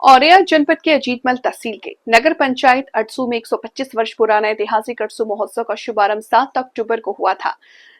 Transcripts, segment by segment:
औरैया जनपद के अजीतमल तहसील के नगर पंचायत अटसू में 125 वर्ष पुराना ऐतिहासिक अटसू महोत्सव का शुभारंभ 7 अक्टूबर को हुआ था,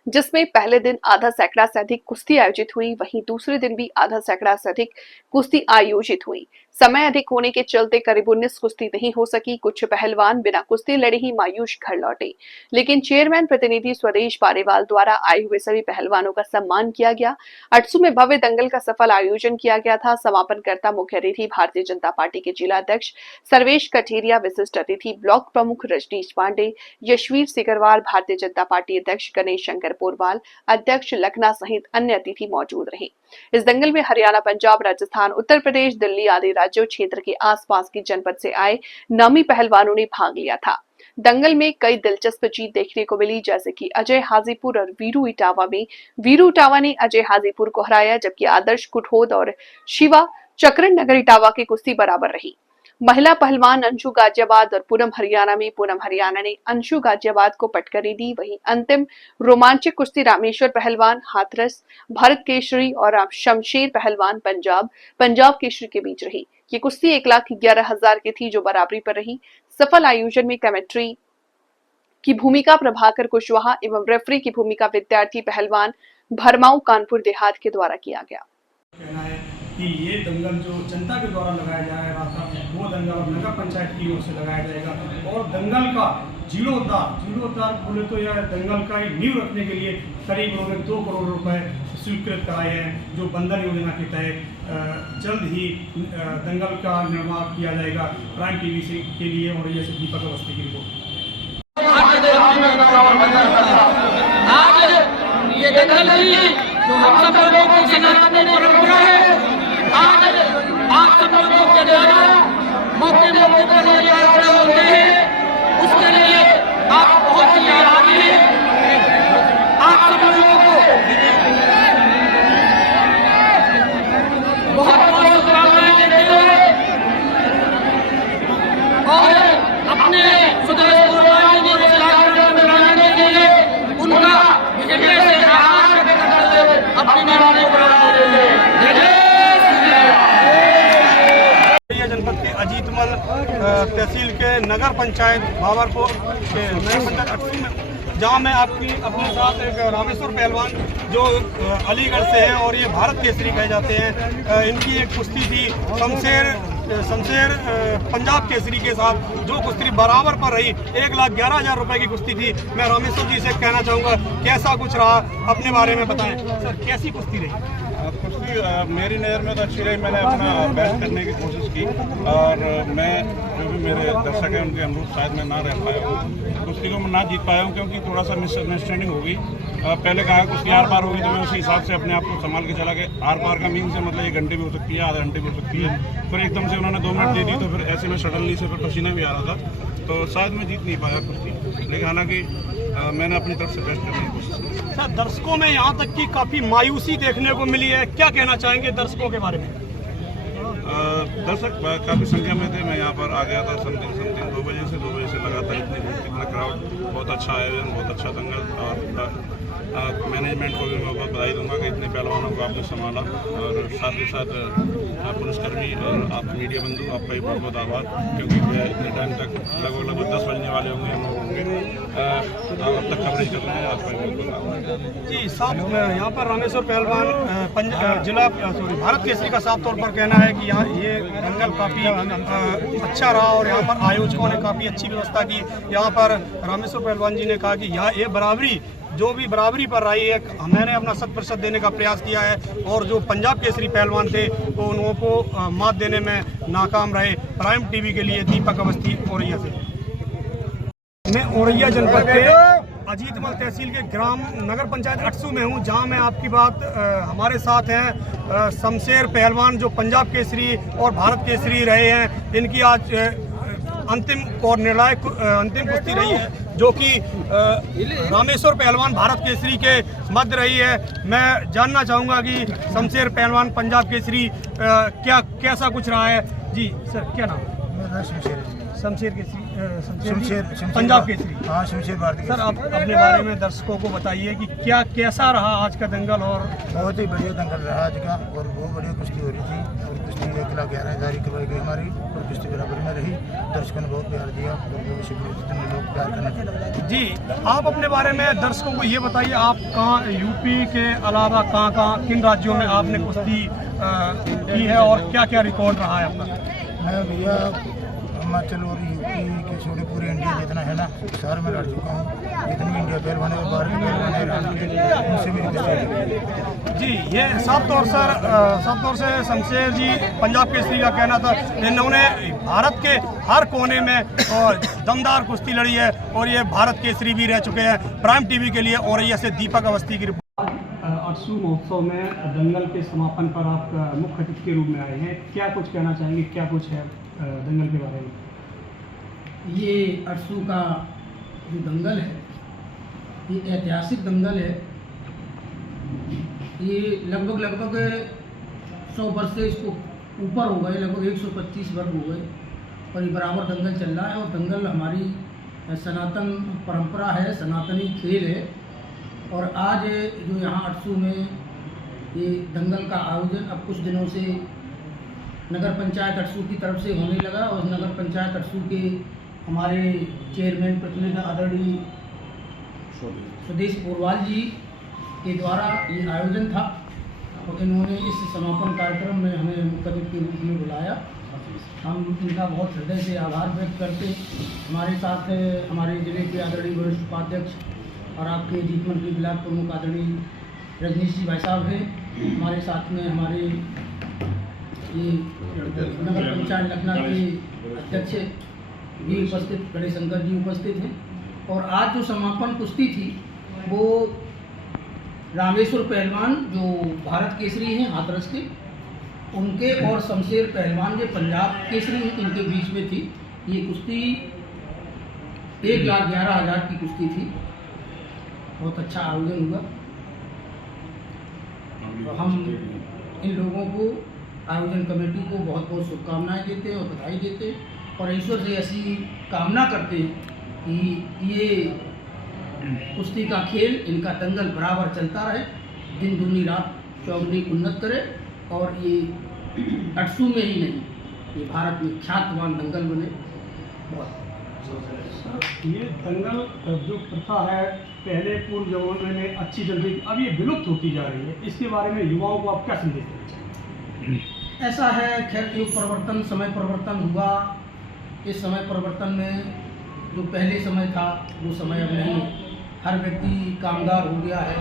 जिसमें पहले दिन आधा सैकड़ा से अधिक कुश्ती आयोजित हुई। वहीं दूसरे दिन भी आधा सैकड़ा से अधिक कुश्ती आयोजित हुई। समय अधिक होने के चलते करीब 19 कुश्ती नहीं हो सकी। कुछ पहलवान बिना कुश्ती लड़े ही मायूस घर लौटे, लेकिन चेयरमैन प्रतिनिधि स्वदेश पारेवाल द्वारा आए हुए सभी पहलवानों का सम्मान किया गया। अटसू में भव्य दंगल का सफल आयोजन किया गया था। समापनकर्ता मुख्य अतिथि भारतीय जनता पार्टी के जिला अध्यक्ष सर्वेश कठेरिया, विशिष्ट अतिथि ब्लॉक प्रमुख रजनीश पांडे, यशवीर सिकरवार, भारतीय जनता पार्टी अध्यक्ष गणेश शंकर पोरवाल, अध्यक्ष लखना सहित अन्य अतिथि मौजूद रहे। इस दंगल में हरियाणा, पंजाब, राजस्थान, उत्तर प्रदेश, दिल्ली आदि राज्यों क्षेत्र के आसपास की जनपद से आए नामी पहलवानों ने भाग लिया था। दंगल में कई दिलचस्प जीत देखने को मिली, जैसे कि अजय हाजीपुर और वीरू इटावा में वीरू इटावा ने अजय हाजीपुर को हराया, जबकि आदर्श कुठोद और शिवा चक्रण नगर इटावा की कुश्ती बराबर रही। महिला पहलवान अंशु गाजियाबाद और पूनम हरियाणा में पूनम हरियाणा ने अंशु गाजियाबाद को पटकनी दी। वहीं अंतिम रोमांचक कुश्ती रामेश्वर पहलवान हाथरस, भारत केसरी और शमशेर पहलवान पंजाब केसरी के बीच रही। ये कुश्ती 1,11,000 की थी, जो बराबरी पर रही। सफल आयोजन में कमेंट्री की भूमिका प्रभाकर कुशवाहा एवं रेफरी की भूमिका विद्यार्थी पहलवान भरमाऊ कानपुर देहात के द्वारा किया गया। कहना है कि ये दंगल जो जनता के द्वारा लगाया जा रहा था, वो दंगल अब नगर पंचायत की ओर से लगाया जाएगा। और दंगल का जीर्णोद्धार बोले तो यह दंगल का ही नींव रखने के लिए करीब उन्होंने 2 करोड़ रुपए स्वीकृत कराए हैं, जो बंधन योजना के तहत जल्द ही दंगल का निर्माण किया जाएगा। प्राइम टीवी से के लिए और ये दीपक अवस्थी की रिपोर्ट। ये दंगल जो हम सब लोगों की सनातन परंपरा है, आज आप सब लोगों के द्वारा मौके पर ये यात्रा होते हैं, उसके लिए आप बहुत ही आभारी हैं। आप सब लोगों को बहुत बहुत शुभकामनाएं देते हुए और अपने स्वदेश पूर्वाजी जी को यात्रा में बनाने के लिए उनका हृदय से आभार व्यक्त करते हुए अपनी मेहरबानी करते हुए जनपद के अजीतमल तहसील के नगर पंचायत भावरपुर के नगर पंचायत अटसू में, जहाँ मैं अपने साथ एक रामेश्वर पहलवान जो अलीगढ़ से हैं और ये भारत केसरी कहे जाते हैं, इनकी एक कुश्ती थी शमशेर पंजाब केसरी के साथ, जो कुश्ती बराबर पर रही। 1,11,000 रुपए की कुश्ती थी। मैं रामेश्वर जी से कहना चाहूँगा कैसा कुछ रहा, अपने बारे में बताएं सर, कैसी कुश्ती रही? कुश्ती मेरी नज़र में तो अच्छी रही। मैंने अपना बेस्ट करने की कोशिश की और मैं जो भी मेरे दर्शक हैं उनके अनुरूप शायद मैं ना रह पाया हूँ, कुश्ती को मैं ना जीत पाया हूँ, क्योंकि थोड़ा सा मिसअंडरस्टैंडिंग हो गई। पहले कहा कुश्ती आर पार होगी, तो मैं उसी हिसाब से अपने आप को संभाल के चला गया। आर पार का मीन से मतलब 1 घंटे भी हो सकती है, आधा घंटे भी हो सकती है। फिर एकदम से उन्होंने 2 मिनट दे दी, तो फिर ऐसे में सडनली से फिर पसीना भी आ रहा था, तो शायद मैं जीत नहीं पाया कुश्ती। लेकिन हालांकि मैंने अपनी तरफ से बेस्ट करने की कोशिश की। सर, दर्शकों में यहाँ तक कि काफ़ी मायूसी देखने को मिली है, क्या कहना चाहेंगे दर्शकों के बारे में? दर्शक काफ़ी संख्या में थे। मैं यहाँ पर आ गया था समथिंग 2 बजे से लगातार इतना क्राउड, बहुत अच्छा आयोजन, बहुत अच्छा दंगल। और मैनेजमेंट को भी मैं बहुत बधाई दूंगा कि इतने पहलवानों को आपने संभाला, और साथ ही साथ पुलिसकर्मी और आप मीडिया बंधु, आपका भी बहुत बहुत आभार, क्योंकि इतने टाइम तक लगभग 10 बजने वाले होंगे हम लोग होंगे, आप अब तक कवरेज कर रहे हैं, आपका भी बहुत बहुत आभार। जी साहब, यहाँ पर रामेश्वर पहलवान जिला भारत केसरी का साफ तौर पर कहना है कि यहाँ ये दंगल काफ़ी अच्छा रहा और यहाँ पर आयोजकों ने काफ़ी अच्छी व्यवस्था की। यहाँ पर रामेश्वर पहलवान जी ने कहा कि यहाँ ये बराबरी जो भी बराबरी पर रही है, मैंने अपना 100% देने का प्रयास किया है, और जो पंजाब केसरी पहलवान थे तो उनको मात देने में नाकाम रहे। प्राइम टीवी के लिए दीपक अवस्थी, औरैया से। मैं औरैया जनपद के अजीतमल तहसील के ग्राम नगर पंचायत अटसू में हूँ, जहाँ मैं आपकी बात हमारे साथ हैं शमशेर पहलवान जो पंजाब केसरी और भारत केसरी रहे हैं। इनकी आज अंतिम और निर्णायक अंतिम कुश्ती रही है, जो कि रामेश्वर पहलवान भारत केसरी के मध्य रही है। मैं जानना चाहूँगा कि शमशेर पहलवान पंजाब केसरी कैसा कुछ रहा है। जी सर, क्या नाम? मेरा शमशेर शमशेर पंजाब केसरी। हाँ, शमशेर भारत। सर, आप अपने बारे में दर्शकों को बताइए कि कैसा रहा आज का दंगल। और बहुत ही बढ़िया दंगल रहा आज का, और बहुत बढ़िया कुश्ती हो रही थी, और कुश्ती 1,11,000 ही करवाई गई हमारी और कुश्ती बराबर में रही। दर्शकों ने बहुत प्यार दिया और लोग प्यार करने लगे। जी, आप अपने बारे में दर्शकों को ये बताइए, आप कहाँ यूपी के अलावा कहाँ किन राज्यों में आपने कुश्ती की है और क्या क्या रिकॉर्ड रहा है अपना? मैं भैया हिमाचल और यूपी के छोड़े पूरे इंडिया जितना है ना शहर में लड़ चुका हूँ। जितनी भी इंडिया पहलवान और बाहर के पहलवान उनसे मेरी कुश्ती। जी, ये साफ तौर से शमशेर जी पंजाब केसरी का कहना था, इन्होंने भारत के हर कोने में और दमदार कुश्ती लड़ी है और ये भारत केसरी भी रह चुके हैं। प्राइम टीवी के लिए औरैया से दीपक अवस्थी की रिपोर्ट। अटसू महोत्सव में दंगल के समापन पर आप मुख्य अतिथि के रूप में आए हैं, क्या कुछ कहना चाहेंगे, क्या कुछ है दंगल के बारे में? ये अटसू का जो दंगल है ये ऐतिहासिक दंगल है। ये लगभग 100 वर्ष से इसको ऊपर हो गए, लगभग 125 वर्ष हो गए और ये बराबर दंगल चल रहा है। और दंगल हमारी सनातन परंपरा है, सनातनी खेल है। और आज जो यहाँ अटसू में ये दंगल का आयोजन अब कुछ दिनों से नगर पंचायत अटसू की तरफ से होने लगा और नगर पंचायत अटसू के हमारे चेयरमैन प्रतिनिधि आदरणीय स्वदेश पोरवाल जी के द्वारा ये आयोजन था और इन्होंने इस समापन कार्यक्रम में हमें मुख्य अतिथि के रूप में बुलाया। हम इनका बहुत हृदय से आभार व्यक्त करते। हमारे साथ हमारे जिले के आदरणीय वरिष्ठ उपाध्यक्ष और आपके जीत मंत्री ब्लॉक प्रमुख आदरणीय रजनीश जी भाई साहब हैं। हमारे साथ में हमारे ये नगर पंचायत लखनऊ के अध्यक्ष भी उपस्थित, गणेश शंकर जी उपस्थित हैं। और आज जो समापन कुश्ती थी वो रामेश्वर पहलवान जो भारत केसरी हैं हाथरस के, उनके और शमशेर पहलवान जो पंजाब केसरी हैं इनके बीच में थी। ये कुश्ती 1,11,000 की कुश्ती थी। बहुत अच्छा आयोजन हुआ। हम इन लोगों को, आयोजन कमेटी को बहुत बहुत शुभकामनाएं देते हैं और बधाई देते हैं और ईश्वर से ऐसी कामना करते हैं कि ये कुश्ती का खेल, इनका दंगल बराबर चलता रहे, दिन दूनी रात चौगुनी उन्नत करे और ये अटसू में ही नहीं, ये भारत में ख्यातवान दंगल बने। बहुत ये दंगल जो प्रथा है पहले पूर्व जमाने में अच्छी चल रही थी, अब ये विलुप्त होती जा रही है, इसके बारे में युवाओं को आप क्या संदेश देना चाहिए? ऐसा है, खैर युग परिवर्तन, समय परिवर्तन हुआ। इस समय परिवर्तन में जो पहले समय था वो समय अब नहीं। हर व्यक्ति कामगार हो गया है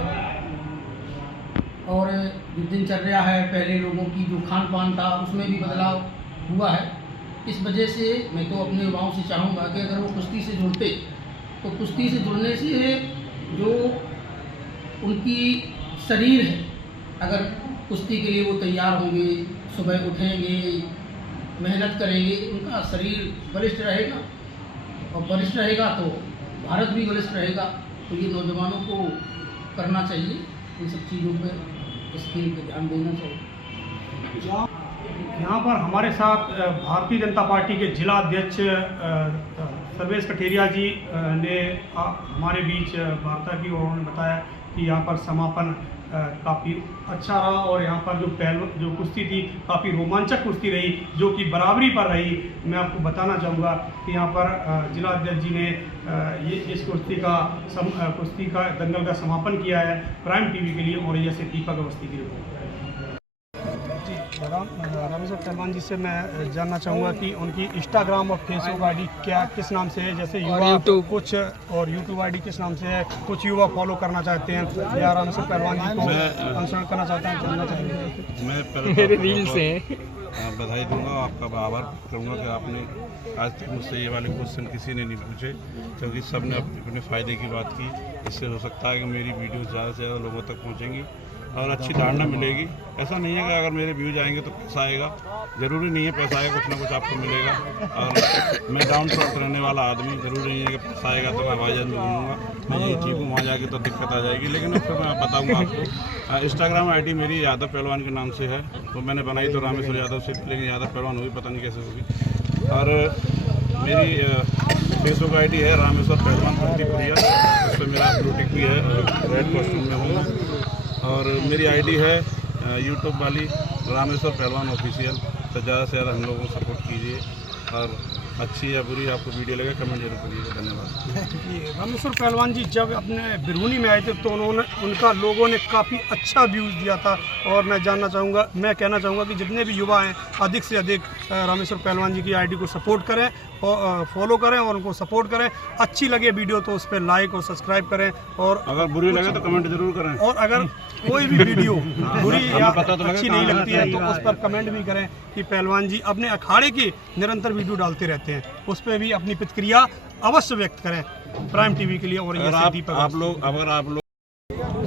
और जो दिनचर्या है पहले लोगों की जो खान पान था उसमें भी बदलाव हुआ है। इस वजह से मैं तो अपने युवाओं से चाहूँगा कि अगर वो कुश्ती से जुड़ते तो कुश्ती से जुड़ने से जो उनकी शरीर है, अगर कुश्ती के लिए वो तैयार होंगे, सुबह उठेंगे, मेहनत करेंगे, उनका शरीर बलिष्ठ रहेगा और बलिष्ठ रहेगा तो भारत भी बलिष्ठ रहेगा। तो ये नौजवानों को करना चाहिए, इन सब चीज़ों पर, इस खेल पर ध्यान देना चाहिए। यहाँ पर हमारे साथ भारतीय जनता पार्टी के जिला अध्यक्ष सर्वेश कठेरिया जी ने हमारे बीच वार्ता की और उन्होंने बताया कि यहाँ पर समापन काफ़ी अच्छा रहा और यहाँ पर जो कुश्ती थी काफ़ी रोमांचक कुश्ती रही जो कि बराबरी पर रही। मैं आपको बताना चाहूँगा कि यहाँ पर जिला अध्यक्ष जी ने ये इस कुश्ती का दंगल का समापन किया है। प्राइम टीवी के लिए औरैया से दीपक अवस्थी की रिपोर्ट। रामेश्वर पहलवान जी से मैं जानना चाहूँगा कि उनकी इंस्टाग्राम और फेसबुक आईडी किस नाम से है, जैसे युवा कुछ और यूट्यूब आईडी किस नाम से है, कुछ युवा फॉलो करना चाहते हैं या रामेश्वर पहलवान जी को अनुसरण करना चाहते हैं, जानना चाहेंगे? मैं मेरे रील से बधाई दूंगा, आपका आभार करूंगा कि आपने आज तक मुझसे ये वाले क्वेश्चन किसी ने नहीं पूछे, क्योंकि सब ने अपने फ़ायदे की बात की। इससे हो सकता है कि मेरी वीडियो ज़्यादा से ज़्यादा लोगों तक पहुँचेंगी और अच्छी धारणा मिलेगी। ऐसा नहीं है कि अगर मेरे व्यूज आएंगे तो पैसा आएगा, ज़रूरी नहीं है पैसा आएगा, कुछ ना कुछ आपको मिलेगा। और मैं डाउन टू अर्थ रहने वाला आदमी, ज़रूरी नहीं है कि पैसा आएगा तो मैं भाईजान में घूमूंगा, मैं यही चीखूँ, वहाँ जाके तो दिक्कत आ जाएगी। लेकिन फिर मैं बताऊँगा आपको। इंस्टाग्राम आईडी मेरी यादव पहलवान के नाम से है, तो मैंने बनाई तो रामेश्वर यादव से, लेकिन यादव पहलवान हुई पता नहीं कैसे होगी। और मेरी फेसबुक आईडी है रामेश्वर पहलवान त्रिपुरिया, उस पर मेरा ब्लूटिक भी है, रेड कॉस्ट्यूम में हूँ। और मेरी आईडी है यूट्यूब वाली रामेश्वर पहलवान ऑफिशियल, तो ज़्यादा से ज़्यादा हम लोगों को सपोर्ट कीजिए और अच्छी या बुरी आपको वीडियो लगे कमेंट जरूर करिएगा। धन्यवाद। रामेश्वर पहलवान जी जब अपने बिरहूनी में आए थे तो उनका लोगों ने काफ़ी अच्छा व्यूज़ दिया था और मैं कहना चाहूँगा कि जितने भी युवा हैं अधिक से अधिक रामेश्वर पहलवान जी की आईडी को सपोर्ट करें और फॉलो करें और उनको सपोर्ट करें। अच्छी लगे वीडियो तो उस पर लाइक और सब्सक्राइब करें और अगर बुरी लगे तो कमेंट जरूर करें और अगर कोई भी वीडियो बुरी या अच्छी नहीं लगती है तो उस पर कमेंट भी करें कि पहलवान जी अपने अखाड़े की निरंतर वीडियो डालते रहते हैं, उस पर भी अपनी प्रतिक्रिया अवश्य व्यक्त करें प्राइम टीवी के लिए। और ये आप लोग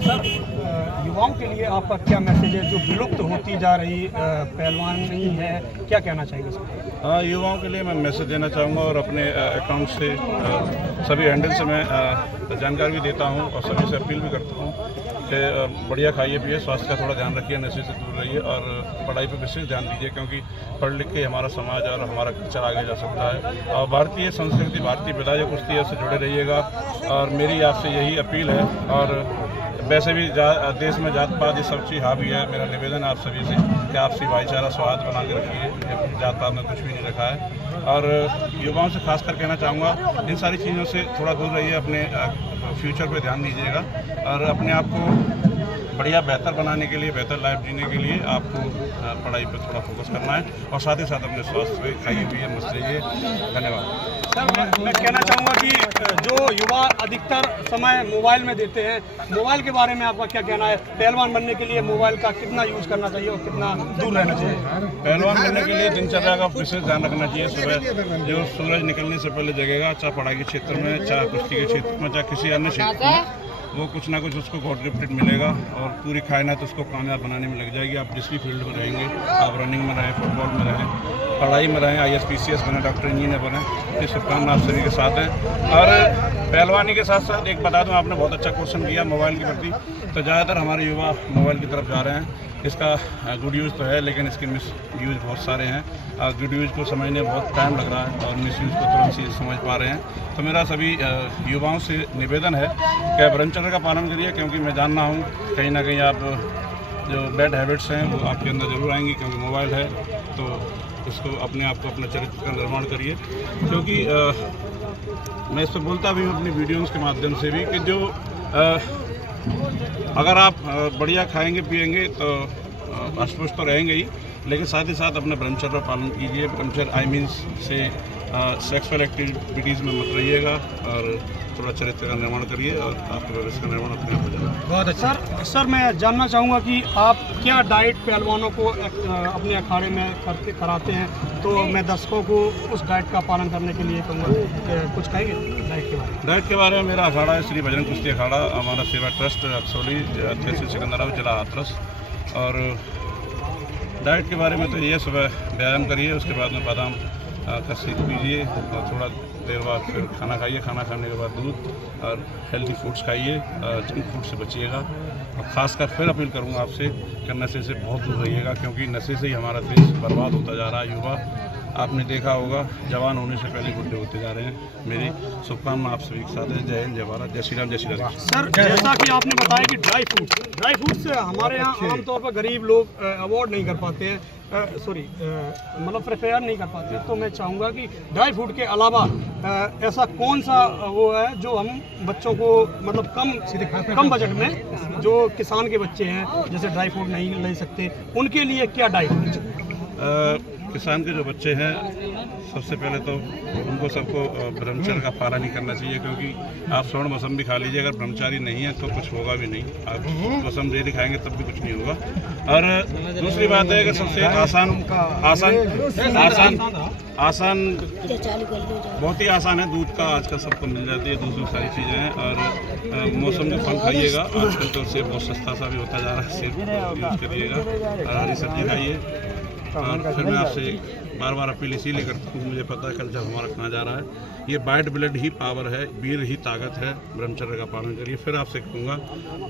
सर युवाओं के लिए आपका क्या मैसेज है जो विलुप्त होती जा रही पहलवानी है, क्या कहना चाहिए सर? युवाओं के लिए मैं मैसेज देना चाहूँगा और अपने अकाउंट से सभी हैंडल से मैं जानकारी भी देता हूँ और सभी से अपील भी करता हूँ कि बढ़िया खाइए पिए, स्वास्थ्य का थोड़ा ध्यान रखिए, नशे से दूर रहिए और पढ़ाई पर विशेष ध्यान दीजिए क्योंकि पढ़ लिख के हमारा समाज और हमारा कल्चर आगे जा सकता है। और भारतीय संस्कृति, भारतीय विधा जो कुश्ती है उससे जुड़े रहिएगा और मेरी आपसे यही अपील है। और वैसे भी देश में जात पात ये सब चीज़ हावी है, मेरा निवेदन है आप सभी से कि आपसी भाईचारा सौहार्द बना के रखिए, जात पात में कुछ भी नहीं रखा है। और युवाओं से खास कर कहना चाहूँगा इन सारी चीज़ों से थोड़ा दूर रहिए, अपने फ्यूचर पे ध्यान दीजिएगा और अपने आप को बढ़िया बेहतर बनाने के लिए, बेहतर लाइफ जीने के लिए आपको पढ़ाई पर थोड़ा फोकस करना है और साथ ही साथ अपने स्वास्थ्य पे खाइए पिए मस्त रहिए। धन्यवाद। सर मैं कहना चाहूँगा कि जो युवा अधिकतर समय मोबाइल में देते हैं, मोबाइल के बारे में आपका क्या कहना है? पहलवान बनने के लिए मोबाइल का कितना यूज़ करना चाहिए और कितना दूर रहना चाहिए? पहलवान बनने के लिए दिनचर्या का विशेष ध्यान रखना चाहिए। सुबह जो सूरज निकलने से पहले जगेगा, चाहे पढ़ाई के क्षेत्र में, चाहे कुश्ती के क्षेत्र में, चाहे किसी अन्य क्षेत्र में, वो कुछ ना कुछ उसको कॉन्ट्रीब्यूट मिलेगा और पूरी कायनात उसको कामयाब बनाने में लग जाएगी। आप जिस भी फील्ड में रहेंगे, आप रनिंग में रहें, फुटबॉल में रहें, पढ़ाई में रहें, IAS PCS बने, डॉक्टर इंजीनियर बने, ये शुभकामना आप सभी के साथ है। और पहलवानी के साथ साथ एक बता दूं, आपने बहुत अच्छा क्वेश्चन किया मोबाइल के प्रति, तो ज़्यादातर हमारे युवा मोबाइल की तरफ जा रहे हैं। इसका गुड यूज़ तो है लेकिन इसके मिस यूज़ बहुत सारे हैं। गुड यूज़ को समझने बहुत टाइम लग रहा है और मिस यूज़ को तुरंत से समझ पा रहे हैं। तो मेरा सभी युवाओं से निवेदन है कि आप ब्रह्मचर्य का पालन करिए क्योंकि मैं जानना हूँ कहीं ना कहीं आप जो बैड हैबिट्स हैं वो आपके अंदर ज़रूर आएंगी क्योंकि मोबाइल है। तो उसको अपने आप को अपने चरित्र का निर्माण करिए क्योंकि मैं इस पर बोलता भी हूँ अपनी वीडियोज़ के माध्यम से भी कि जो अगर आप बढ़िया खाएंगे पिएंगे तो अस्वस्थ तो रहेंगे ही, लेकिन साथ ही साथ अपना ब्रह्मचर्य का पालन कीजिए। ब्रह्मचर्य आई मीन्स से सेक्सुअल एक्टिविटीज़ में मत रहिएगा और थोड़ा चरित्र का निर्माण करिए और आपके भविष्य का निर्माण अपने आप हो जाएगा। बहुत अच्छा। सर मैं जानना चाहूँगा कि आप क्या डाइट पहलवानों को अपने अखाड़े में कराते हैं, तो मैं दर्शकों को उस डाइट का पालन करने के लिए कहूँगा, कुछ कहेंगे डाइट के बारे में? डाइट के बारे में मेरा अखाड़ा है श्री बजरंग कुश्ती अखाड़ा, हमारा सेवा ट्रस्ट अक्सौली, तहसील सिकंदराबाद, जिला हाथरस। और डाइट के बारे में तो ये सुबह व्यायाम करिए, उसके बाद में बादाम का सेक पीजिए और थोड़ा देर बाद फिर खाना खाइए, खाना खाने के बाद दूध और हेल्दी फूड्स खाइए, जंक फूड से बचिएगा। और ख़ासकर फिर अपील करूँगा आपसे कि नशे से बहुत दूर रहिएगा क्योंकि नशे से ही हमारा देश बर्बाद होता जा रहा है। युवा आपने देखा होगा जवान होने से पहले बुढ़े होते जा रहे हैं। मेरी शुभकामना आप सभी के साथ है। जय हिंद, जय भारत, जय श्री राम, जय श्री राम। सर जैसा कि आपने बताया कि ड्राई फ्रूट से हमारे यहाँ आमतौर पर गरीब लोग अवॉर्ड नहीं कर पाते हैं, मतलब प्रेफेयर नहीं कर पाते, तो मैं चाहूँगा कि ड्राई फ्रूट के अलावा ऐसा कौन सा वो है जो हम बच्चों को मतलब कम बजट में, जो किसान के बच्चे हैं जैसे ड्राई फ्रूट नहीं ले सकते, उनके लिए क्या डाइट होनी चाहिए? किसान के जो बच्चे हैं सबसे पहले तो उनको सबको ब्रह्मचर्य का पालन नहीं करना चाहिए क्योंकि आप स्वर्ण मौसम भी खा लीजिए, अगर ब्रह्मचारी नहीं है तो कुछ होगा भी नहीं। आप मौसम डेली खाएंगे तब भी कुछ नहीं होगा। और दूसरी बात है कि सबसे आसान बहुत ही आसान है, दूध का आजकल सबको मिल जाती है, दूसरी सारी चीज़ें हैं। और मौसम के फल खाइएगा, आजकल तो सेब बहुत सस्ता सा भी होता जा रहा है, सेब यूज़ करिएगा और हरी सब्जी खाइए। और फिर मैं आपसे बार बार अपील इसीलिए करता हूँ, मुझे पता है कल जब हमारा खाना जा रहा है, ये वाइट ब्लड ही पावर है, वीर ही ताकत है। ब्रह्मचर्य का पालन करिए। फिर आपसे कहूँगा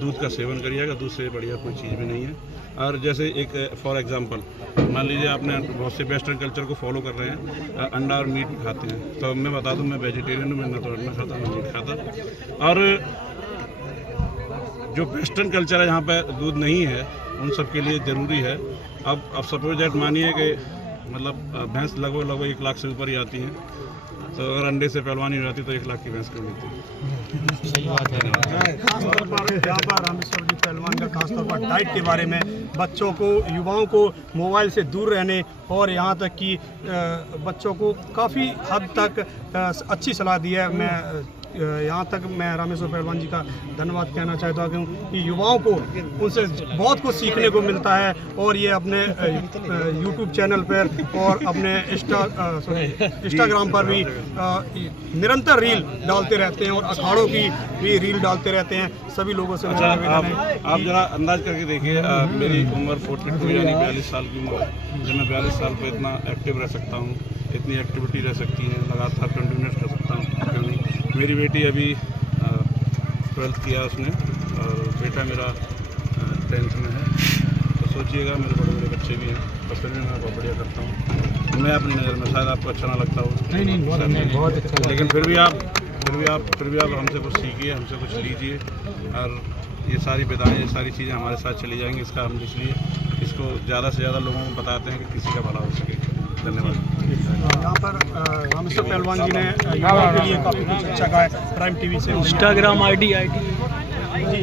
दूध का सेवन करिएगा, दूध से बढ़िया कोई चीज़ भी नहीं है। और जैसे एक फॉर एग्जांपल मान लीजिए आपने बहुत से वेस्टर्न कल्चर को फॉलो कर रहे हैं, अंडा और मीट खाते हैं, तो मैं बता दूँ मैं वेजिटेरियन हूँ, मैं ना तो अंडा खाता ना मीट खाता। और जो वेस्टर्न कल्चर है जहाँ पर दूध नहीं है उन सब के लिए ज़रूरी है। अब सपोज दैट मानिए कि मतलब भैंस लगभग 1 लाख से ऊपर ही आती हैं। तो अगर अंडे से पहलवानी हो जाती तो 1 लाख की भैंस क्यों लेती। खासतौर पर यहाँ पर रामेश्वर जी पहलवान का खासतौर पर डाइट के बारे में बच्चों को, युवाओं को मोबाइल से दूर रहने और यहाँ तक कि बच्चों को काफ़ी हद तक अच्छी सलाह दी है। मैं यहाँ तक मैं रामेश्वर पहलवान जी का धन्यवाद कहना चाहता हूँ कि युवाओं को उनसे बहुत कुछ सीखने को मिलता है और ये अपने यूट्यूब चैनल पर और अपने इंस्टाग्राम पर भी निरंतर रील डालते रहते हैं और अखाड़ों की भी रील डालते रहते हैं। सभी लोगों से अच्छा, आप जरा अंदाज करके देखिए, मेरी उम्र 42 यानी 42 साल की उम्र है। जब मैं 42 साल पर इतना एक्टिव रह सकता हूँ, इतनी एक्टिविटी रह सकती है, लगातार कंटिन्यूस कर सकता हूँ, क्यों नहीं। मेरी बेटी अभी 12th किया उसने और बेटा मेरा 10th में है। तो सोचिएगा मेरे बड़े बड़े बच्चे भी हैं, तो फिर भी मैं बहुत बढ़िया करता हूँ। मैं अपनी नज़र में, शायद आपको अच्छा ना लगता हो, नहीं बहुत अच्छा, लेकिन फिर भी आप हमसे कुछ सीखिए, हमसे कुछ लीजिए और ये सारी विधाएँ, ये सारी चीज़ें हमारे साथ चली जाएंगी। इसका हम इसलिए इसको ज़्यादा से ज़्यादा लोगों को बताते हैं कि किसी का भला हो सके। धन्यवाद। यहाँ पर रामेश्वर पहलवान जी ने युवाओं के लिए काफ़ी कुछ अच्छा कहा है। प्राइम टीवी से इंस्टाग्राम आईडी जी।